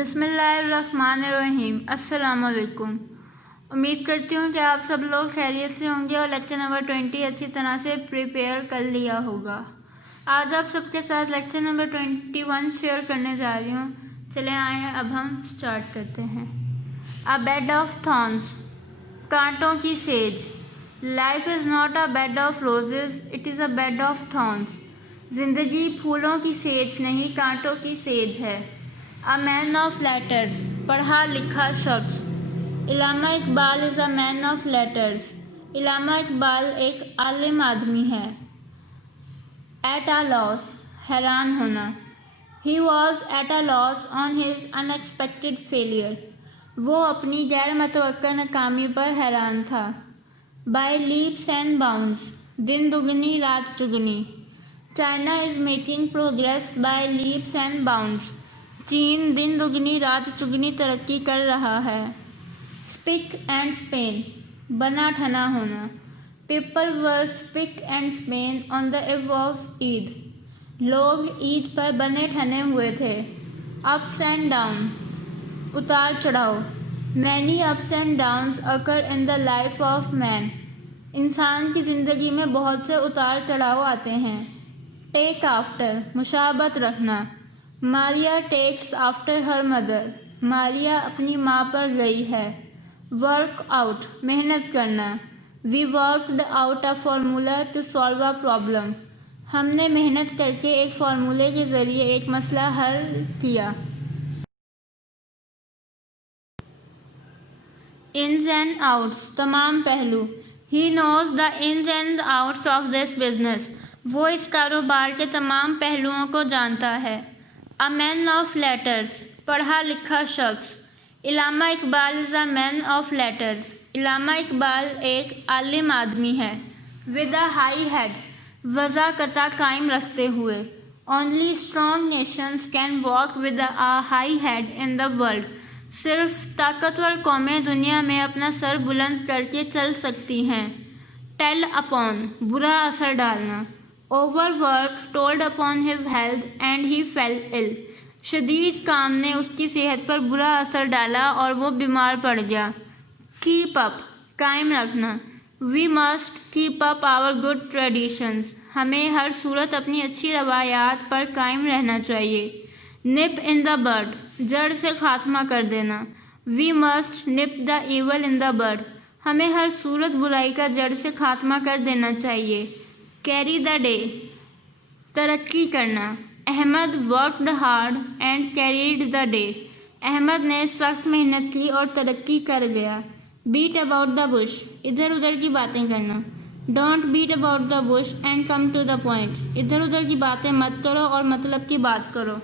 بسم اللہ الرحمن الرحیم۔ السلام علیکم۔ امید کرتی ہوں کہ آپ سب لوگ خیریت سے ہوں گے اور لیکچر نمبر 20 اچھی طرح سے پریپیئر کر لیا ہوگا۔ آج آپ سب کے ساتھ لیکچر نمبر 21 شیئر کرنے جا رہی ہوں۔ چلیں آئیں اب ہم سٹارٹ کرتے ہیں۔ A bed of thorns، کانٹوں کی سیج۔ Life is not a bed of roses, it is a bed of thorns۔ زندگی پھولوں کی سیج نہیں، کانٹوں کی سیج ہے۔ A man of letters، پڑھا لکھا شخص۔ علامہ Iqbal is a man of letters، علامہ اقبال ایک عالم آدمی ہے۔ At a loss، حیران ہونا۔ He was at a loss on his unexpected failure، وہ اپنی غیر متوقع ناکامی پر حیران تھا۔ By leaps and bounds، دن دگنی رات چگنی۔ China is making progress by leaps and bounds، چین دن دگنی رات چگنی ترقی کر رہا ہے۔ Spick and span، بنا ٹھنا ہونا۔ People were spick and span on the eve of Eid، لوگ عید پر بنے ٹھنے ہوئے تھے۔ Ups and down، اتار چڑھاؤ۔ Many ups and downs occur in the life of man، انسان کی زندگی میں بہت سے اتار چڑھاؤ آتے ہیں۔ Take after، مشابہت رکھنا۔ Maria takes after her mother, Maria اپنی ماں پر گئی ہے۔ ورک آؤٹ، محنت کرنا۔ We worked out a formula to solve a problem, ہم نے محنت کر کے ایک فارمولے کے ذریعے ایک مسئلہ حل کیا۔ انز اینڈ آؤٹس، تمام پہلو۔ He knows the ins and outs of this business, وہ اس کاروبار کے تمام پہلوؤں کو جانتا ہے۔ A man of letters، پڑھا لکھا شخص۔ علامہ Iqbal is a man of letters، علامہ اقبال ایک عالم آدمی ہے۔ With a high head، وضاقتہ قائم رکھتے ہوئے۔ Only strong nations can walk with a high head in the world، صرف طاقتور قومیں دنیا میں اپنا سر بلند کر کے چل سکتی ہیں۔ Tell upon، برا اثر ڈالنا۔ Overwork told upon his health and he fell ill، شدید کام نے اس کی صحت پر برا اثر ڈالا اور وہ بیمار پڑ گیا۔ Keep up، قائم رکھنا۔ We must keep up our good traditions، ہمیں ہر صورت اپنی اچھی روایات پر قائم رہنا چاہیے۔ Nip in the bud، جڑ سے خاتمہ کر دینا۔ We must nip the evil in the bud، ہمیں ہر صورت برائی کا جڑ سے خاتمہ کر دینا چاہیے۔ Carry the day، ترقی کرنا۔ Ahmad worked hard and carried the day، Ahmad نے سخت محنت کی اور ترقی کر گیا۔ Beat about the bush، ادھر ادھر کی باتیں کرنا۔ Don't beat about the bush and come to the point، ادھر ادھر کی باتیں مت کرو اور مطلب کی بات کرو۔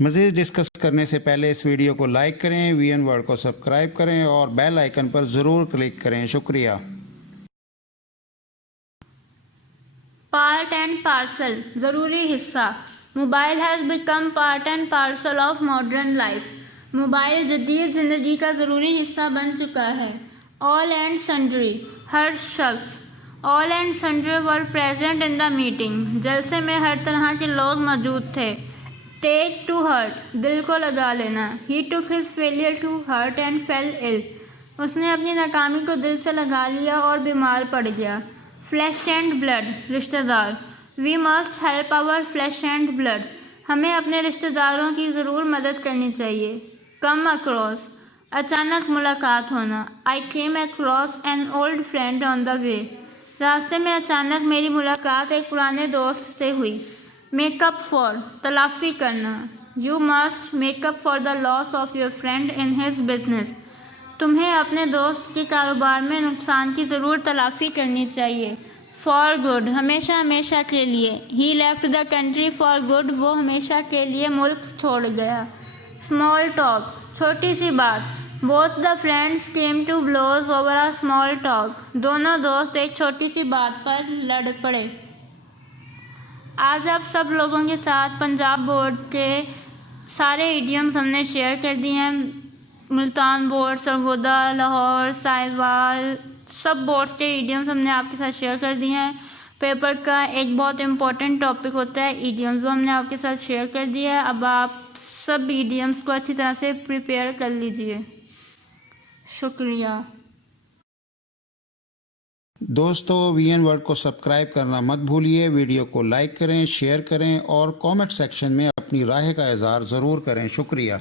مزید ڈسکس کرنے سے پہلے اس ویڈیو کو لائک کریں، وی این ورلڈ کو سبسکرائب کریں اور بیل آئیکن پر ضرور کلک کریں۔ شکریہ۔ پارٹ اینڈ پارسل، ضروری حصہ۔ Mobile has become part and parcel of modern life, mobile جدید زندگی کا ضروری حصہ بن چکا ہے۔ آل اینڈ سنڈری، ہر شخص۔ All and sundry were present in the meeting, جلسے میں ہر طرح کے لوگ موجود تھے۔ ٹیک ٹو ہارٹ، دل کو لگا لینا۔ He took his failure to heart and fell ill، اس نے اپنی ناکامی کو دل سے لگا لیا اور بیمار پڑ گیا۔ فلیش اینڈ بلڈ، رشتہ دار۔ We must help our flesh and blood, ہمیں اپنے رشتہ داروں کی ضرور مدد کرنی چاہیے۔ کم اکراس، اچانک ملاقات ہونا۔ I came across an old friend on the way, راستے میں اچانک میری ملاقات ایک پرانے دوست سے ہوئی۔ میک اپ فار، تلافی کرنا۔ You must make up for the loss of your friend in his business, تمہیں اپنے دوست کے کاروبار میں نقصان کی ضرور تلافی کرنی چاہیے۔ فار گڈ، ہمیشہ ہمیشہ کے لیے۔ He left the country for good, وہ ہمیشہ کے لیے ملک چھوڑ گیا۔ اسمال ٹاک، چھوٹی سی بات۔ Both the friends came to blows over a small talk, دونوں دوست ایک چھوٹی سی بات پر لڑ پڑے۔ آج آپ سب لوگوں کے ساتھ پنجاب بورڈ کے سارے ایڈیمز ہم نے شیئر کر دیے ہیں۔ ملتان بورڈ، سرگودا، لاہور، سائیوال، سب بورڈس کے ایڈیمز ہم نے آپ کے ساتھ شیئر کر دیے ہیں۔ پیپر کا ایک بہت امپورٹنٹ ٹاپک ہوتا ہے ایڈیمز، وہ ہم نے آپ کے ساتھ شیئر کر دیا ہے۔ اب آپ سب ایڈیمز کو اچھی طرح سے پریپیئر کر لیجئے۔ شکریہ۔ دوستو وی این ورلڈ کو سبسکرائب کرنا مت بھولیے، ویڈیو کو لائک کریں، شیئر کریں اور کامنٹ سیکشن میں اپنی رائے کا اظہار ضرور کریں۔ شکریہ۔